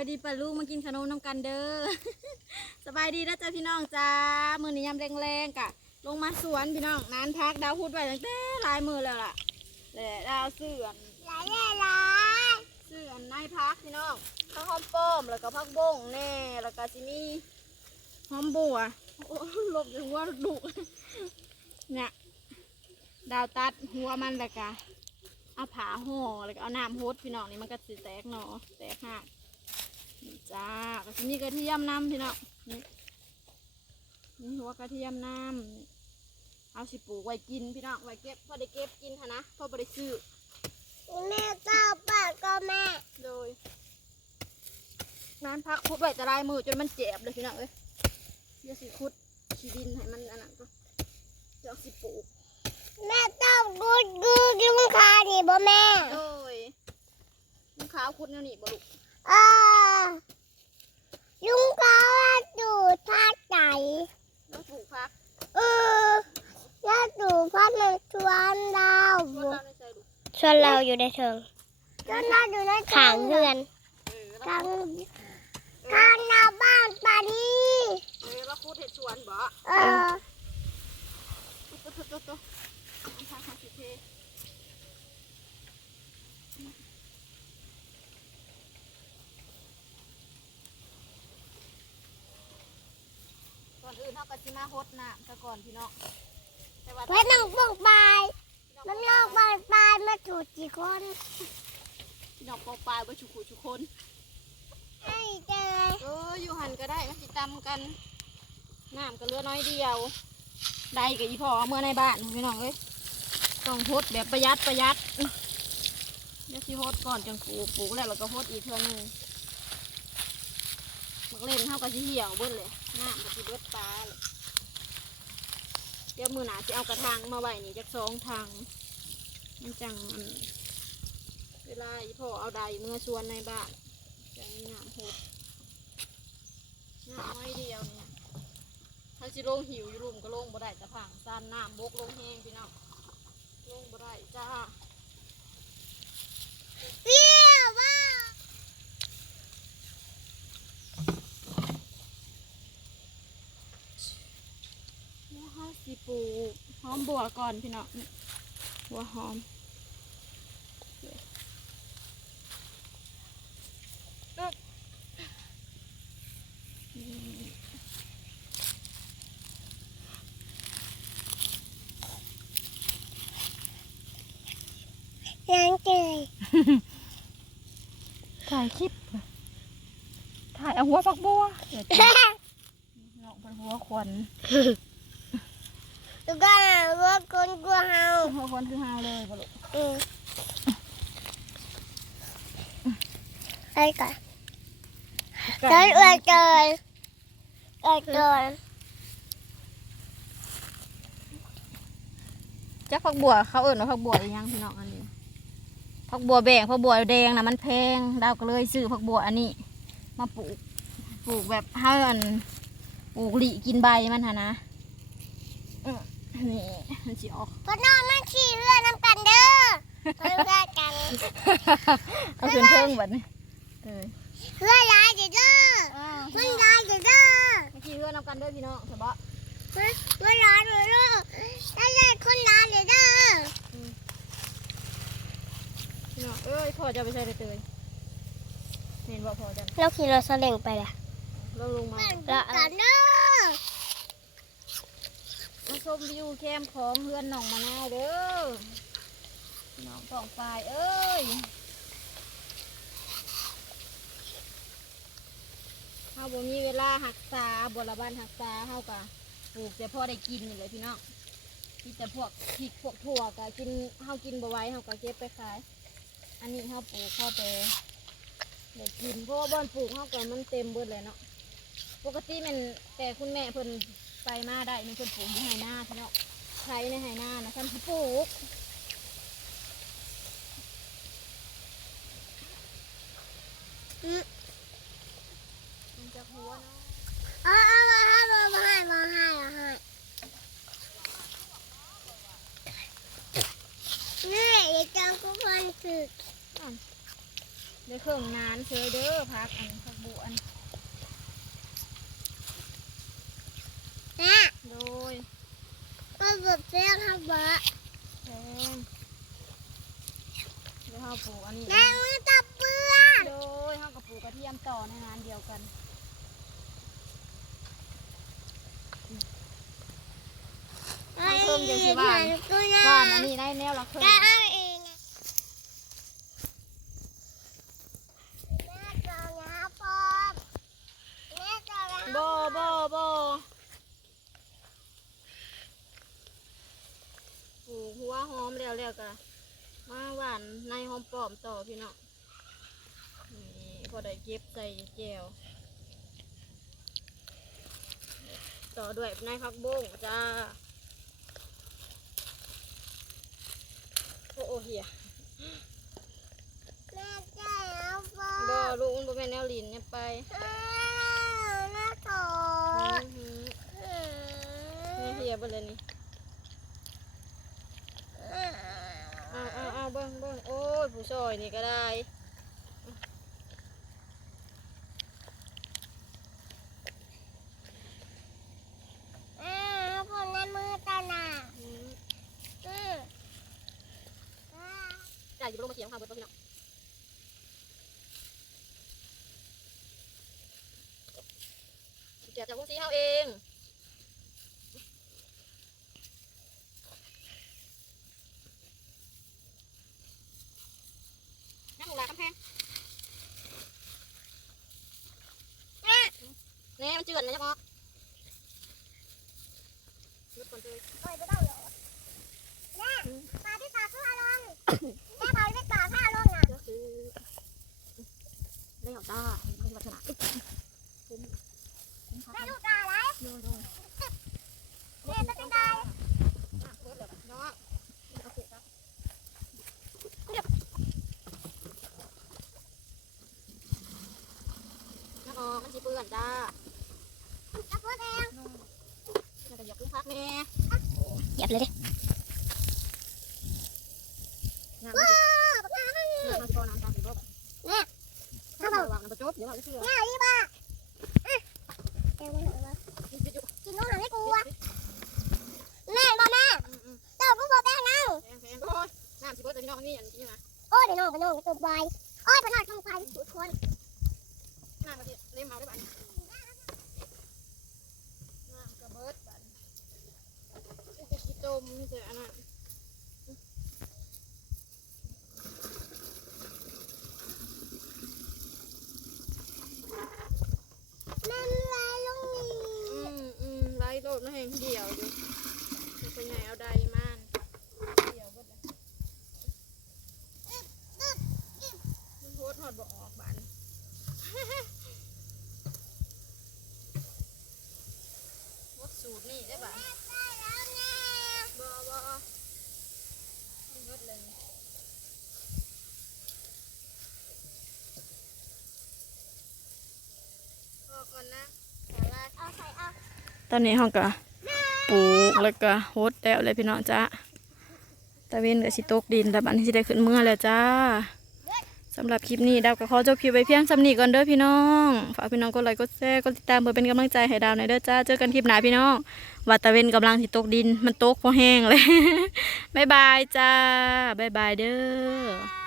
บายดีป้าลุงมากินขนมน้ำกันเด้อ สบายดีนะจ๊ะพี่น้องจ้า มือนี้ยำแรงๆกะ ลงมาสวนพี่น้องนานพักดาวพูดไว้ตั้งแต่หลายมือแล้วล่ะแต่ดาวเสื่อนหลายหลายเสื่อนนายพักพี่น้องข้าวหอมป้อมแล้วก็พักบ้งแน่ แล้วก็จิมีหอมบัวโอ้หลบอยู่หัวดุเนี่ยดาวตัดหัวมันแล้วก็เอาผาห่อแล้วก็เอาน้ำฮดพี่น้องนี่มันก็สิแตกหนอแตกหักนี่ จ้าก็จะมีกระเทียมน้ำพี่น้องนี่นี่หัวกระเทียมน้ำเอาสิปลูกไว้กินพี่น้องไว้เก็บพอได้เก็บกินหะนะพอบ่ได้ซื้อแม่เจ้าป้าก็แม่โดยน้ำพักคุดไว้จะลายมือจนมันเจ็บเลยพี่น้องเอ้ยเดี๋ยวสิคุดขี้ดินให้มันอันนั้นก็เดี๋ยวสิปลูกแม่เจ้ากูกูกินข้าวนี่บ่แม่โดยลุงขาวคุดแนวนี้บ่ลูก เออลุงเขาว่าดูท่าใจต้องปลูกพักเออแล้วดูพัดในชวนดาวชวนเราในใจลูกชวนเราอยู่ในเชิงชวนเราอยู่ในขางเฮือนเออแล้วทางคุดทางหน้าบ้านปานี้เออแล้วคุดเห็ดสวนบ่เออ ตุ๊ตุ๊ตุ๊ตุ๊น้ำพักมาสิเท ก่อนอื่นเฮาก็สิมาฮดน้ำซะก่อนพี่น้องแต่ว่าเพื่อนน้องปองปลายน้ำโลกปลายปลายมาถูกกี่คนพี่น้องปองปลายบ่ชุกขู่ชุกคนให้เจอเอออยู่หันก็ได้มันสิตำกันน้ำก็เหลือน้อยเดียว ได้กับอีพ่อเอาเมื่อในบ้านพี่น้องเอ้ยต้องฮดแบบประหยัดประหยัดเดี๋ยวสิฮดก่อนจังปลูกปลูกแล้วเราก็ฮดอีกเทื่อหนึงมั กเล่นเท่ากับสิเหี่ยวเบิ้เลยหน้ำก็สิเบิดปลาเลยเดี๋ยวมือหนาสิเอากระถางมาไว้นี่จักสองทางมันจังอันเวลาอีพ่อเอาใดเมื่อชวนในบ้านจังน้ำฮดน้ำน้อยเดียวเนี่ยถ้าสิลงหิวอยู่รุมก็ลงบ่ได้แต่ผังซันน้ำบกลงแห้งพี่น้องลงบ่ได้จ้า เปรี้ยวว่า แล้วห้าสิปลูกหอ มบัวก่อนพี่น้องนี่บัวหอมอืมยังเจยถ่ายคลิป ถ่ายเอาหัวฝักบัวเดี๋ยวจะลองเป็นหัวควัน แล้วก็ว่าคนกลัวเฮาหัวควันคือฮาเลยบ่ลูกอืมไอ้ก่อนเจยเอ้ยเจยเอ้ยเจยจักผักบัวเขาเอิ้นว่าผักบัวอีหยังพี่น้องอันนี้ผักบัวแบ่งผักบัวแดงนะมันแพงดาวก็เลยซื้อผักบัวอันนี้ มาปลูกปลูกแบบให้มันปลูกหลีกินใบมันหะนะอื้อ นี่มันสิออกก็น้องมันขี่เรือน้ำกันเด้อเพื่อนกันเอาขึ้นเทิงแบบนี้เออเพื่อนร้ายเด้อเด้ออ่าเพื่อนร้ายเด้อเด้อมาขี่เรือนำกันเด้อพี่น้องเถอะบ่เพื่อนเพื่อนร้ายเด้อเด้อได้ได้คนร้ายเด้อเด้อพี่น้องเอ้ยพ่อจะเอาไปใส่ไปเตยเห็นบ่พ่อจะเราขี่รถซาเล้งไปละเราลงมาแล้วกันเด้อมา ชมวิวแคมของเฮือนหนองมะนาวเด้อน้องสองฝ่ายเอ้ยเฮาบ่มีเวลาหักษาบวละบ้านหักษาเฮากะปลูกแต่พอได้กินนี่แหละพี่น้องที่แต่พวกพริกพวกถั่วกะกินเฮากินบ่ไหว้เฮากะเก็บไปขาย อันนี้เฮาปลูกเข้าไปได้กินเพราะว่าบ้านปลูกเฮากะมันเต็มเบิดเลยเนาะปกติมันแต่คุณแม่เพิ่น ไปมาได้มันเพิ่นปลูกที่ไหน้าพี่น้องใช้ในไหน้านะท่านสิปลูกมันจะหัวเนาะเอาเอามาให้มาให้มาให้มาให้นี่เดี๋ยวจังกูฟันสึกได้เครื่องนานเชยเด้อพักอันพักบุอัน แม่ โดย มันแบบเสียงครับบะแพงเดี๋ยวเฮาปลูกอันนี้ แม่มือจับเปื้อนโดยเฮากับปลูกกระเทียมต่อในงานเดียวกันไอ้เหี้ยฉันก็ยานบ้านอันนี้ได้แนวละเพิ่มกงเอาเองอะแม่จองนะปอมแม่จองนะ บ่บ่บ่ปลูกหัวหอม แล้วแล้วก็มาหวานในหอมปลอมต่อพี่น้องนี่พอได้เก็บใส่แจวต่อด้วยในผักบุ้งจ้าโอ้โอเฮียแม่จองนะปอบ่มลูกมันบ่แม่นแนวลินเนี่ยไปอ้าวแม่ขออื้อหืออืมนี่เฮียเบ่เลยนี่เอาเอาเอาเบิ่งเบิ่งโอ้ย ผู้ซอยนี่ก็ได้อ้าวผลในมือตาหนาอืมอืมอ่าจ่ายอยู่บ่ลงมาเถียงค่ะเบิดบ่พี่น้องเก็บจากพวกซีเฮาเอง น้ำหมูหลากำแพงแน่มันเจือนนะจ๊ะพ่อลดก่อนเลยโอ้ยไม่ต้องหรอกแม่ปลาที่ปลาเพื่อลงแม่ปลาที่ปลาเพื่อลงนะก็คือได้หอมตาไม่ใช่วัฒนะคุ้มคุ้ม แม่ ค่ะ ลูกปลาอะไร โดนโดน แม่จะเป็นไง อะเบิดเลยเนาะเอาเก็บครับน้ำออกมันสีเปื้อนจ้า จะพูดเอง แล้วก็ หยอกลูกพักแม่เหยียบเลยดิน้ำมันว้าวปลาไม่มีน้ำมันน้ำตาลสิบ่เนี่ยถ้าเราวางน้ำประจบเดี๋ยวเราจะเชื่อแม่รีบอะอะเดี๋ยวมันเหรอวะนี่จะจุกินน้องหนังให้กูอะแม่บอกแม่เจ้ากูบอกแม่นั่งแพงแพงโอ้ยน้ำสิเบิดแต่พี่น้องนี่อย่างนี้นะโอ้ยเดี๋ยวน้องกับน้องกับตัวใบโอ้ยปนอดทองไฟสุดคนน้ำมันสิเล่มเอาได้บ้านน้ำกระเบิดบ้านนี่จะขี้ต้ มนี่จะอันนั้น แม่ลายลงนี่ อืมอืมไล่โลดมาแห่งเดียวอยู่จะเป็นไงเอาใดมันเดียวก็ได้มันโพดหอดบ่ออกบาน วัดสูตรนี่ได้บ่ะ ได้แล้วแม่ บ่บ่มันเบิดเลยพอก่อนนะสาลา เอาใส่เอา ตอนนี้ห้องก็ปลูกแล้วก็โฮดแล้วเลยพี่น้องจ้าตะเวนกับสิตกดินแต่บัดนี้สิได้ขึ้นเมื่อแล้วจ้าสำหรับคลิปนี้ดาวก็ขอจบคลิปไว้เพียงสำนีก่อนเด้อพี่น้องฝากพี่น้องกดไลค์กดแชร์กดติดตามเพื่อเป็นกำลังใจให้ดาวหน่อยเด้อจ้าเจอกันคลิปหน้าพี่น้องว่าตะเวนกำลังสิตกดินมันตกพอแห้งเลยบ๊ายบายจ้าบ๊ายบายเด้อ